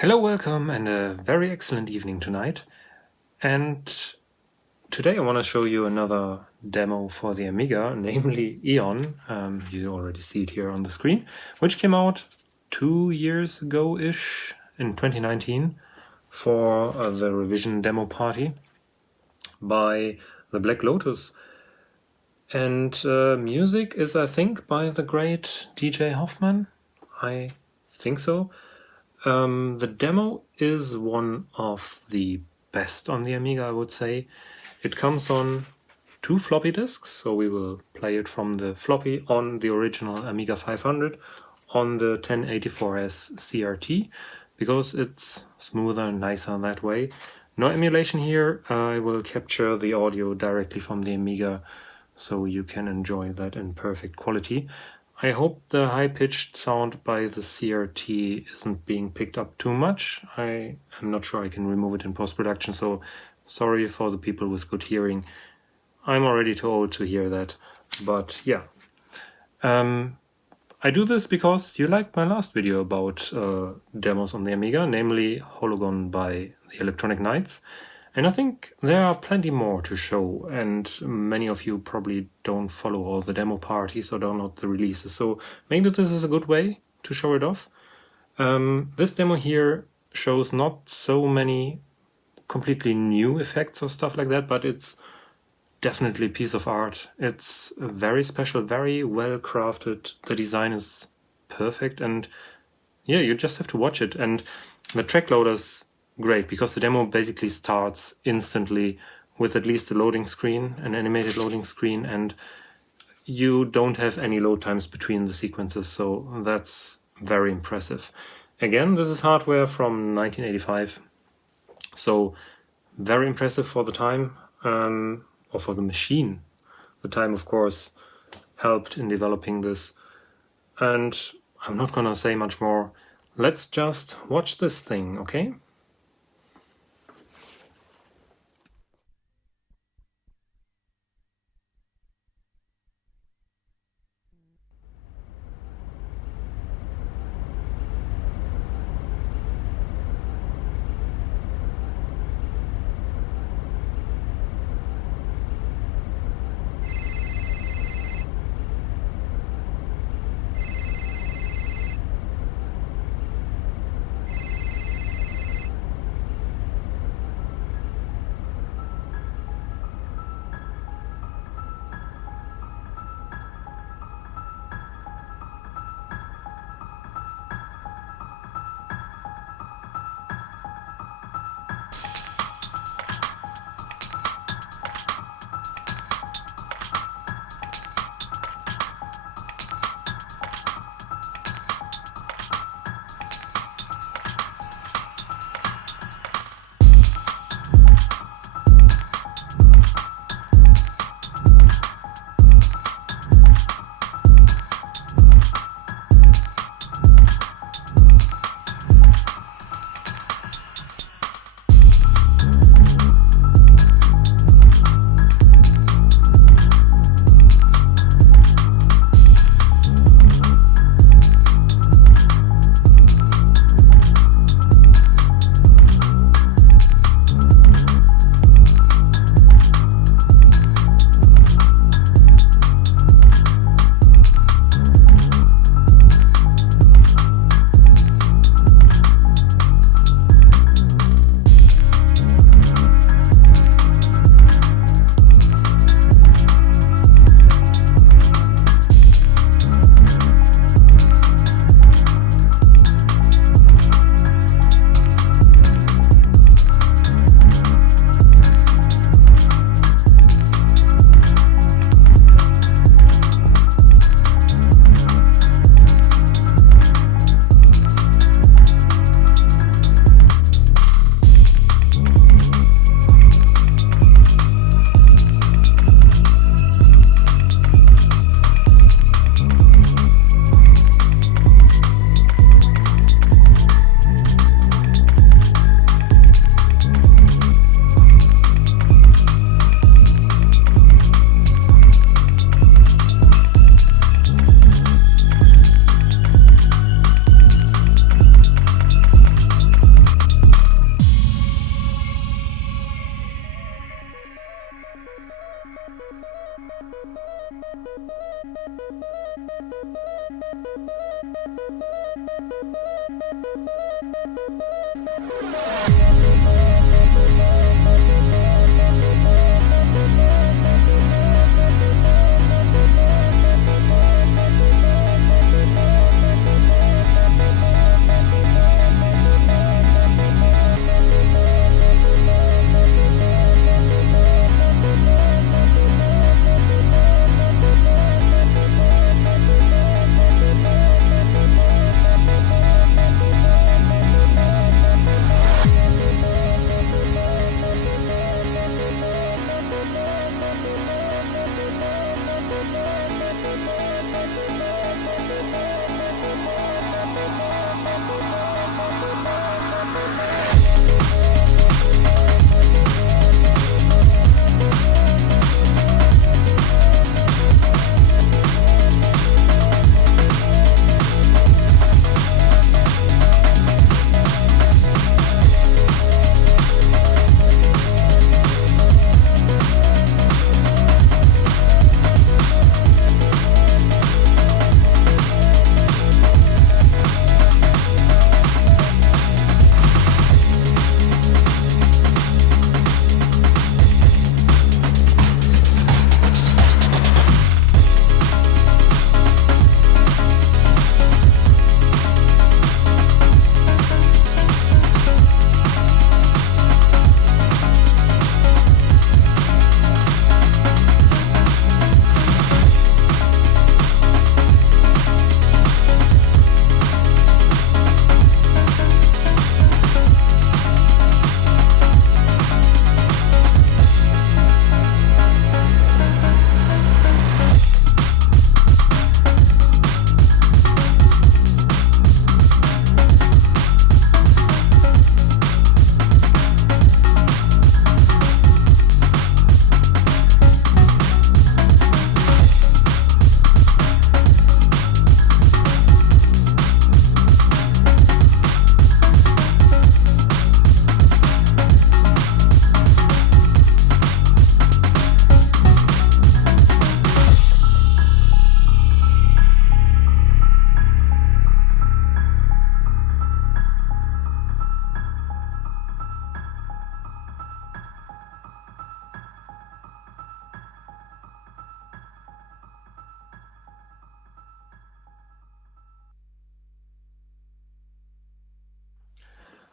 Hello, welcome, and a very excellent evening tonight. And today I want to show you another demo for the Amiga, namely Eon. You already see it here on the screen, which came out 2 years ago-ish in 2019 for the revision demo party by the Black Lotus. And music is, I think, by the great DJ Hoffman. I think so. The demo is one of the best on the Amiga, I would say. It comes on 2 floppy disks, so we will play it from the floppy on the original Amiga 500 on the 1084S CRT, because it's smoother and nicer that way. No emulation here. I will capture the audio directly from the Amiga, so you can enjoy that in perfect quality. I hope the high-pitched sound by the CRT isn't being picked up too much. I am not sure I can remove it in post-production, so sorry for the people with good hearing. I'm already too old to hear that, but yeah. I do this because you liked my last video about demos on the Amiga, namely Hologon by the Electronic Knights. And I think there are plenty more to show, and many of you probably don't follow all the demo parties or download the releases, so maybe this is a good way to show it off. This demo here shows not so many completely new effects or stuff like that, but it's definitely a piece of art. It's very special, very well crafted. The design is perfect, and yeah, you just have to watch it. And the track loader's great, because the demo basically starts instantly with at least a loading screen, an animated loading screen, and you don't have any load times between the sequences, so that's very impressive. Again, this is hardware from 1985, so very impressive for the time, or for the machine. The time, of course, helped in developing this, and I'm not gonna say much more. Let's just watch this thing, okay?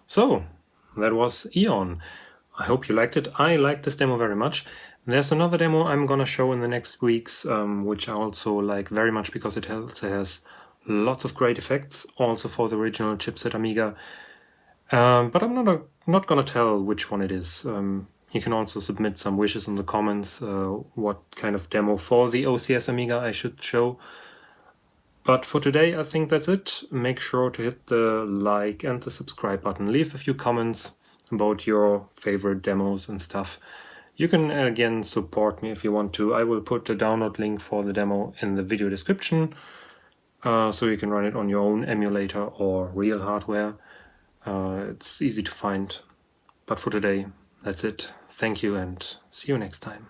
So, that was Eon. I hope you liked it. I liked this demo very much. There's another demo I'm gonna show in the next weeks, which I also like very much because it also has lots of great effects, also for the original chipset Amiga. But I'm not gonna tell which one it is. You can also submit some wishes in the comments what kind of demo for the OCS Amiga I should show. But for today, I think that's it. Make sure to hit the like and the subscribe button. Leave a few comments about your favorite demos and stuff. You can again support me if you want to. I will put the download link for the demo in the video description, so you can run it on your own emulator or real hardware. It's easy to find. But for today, that's it. Thank you and see you next time.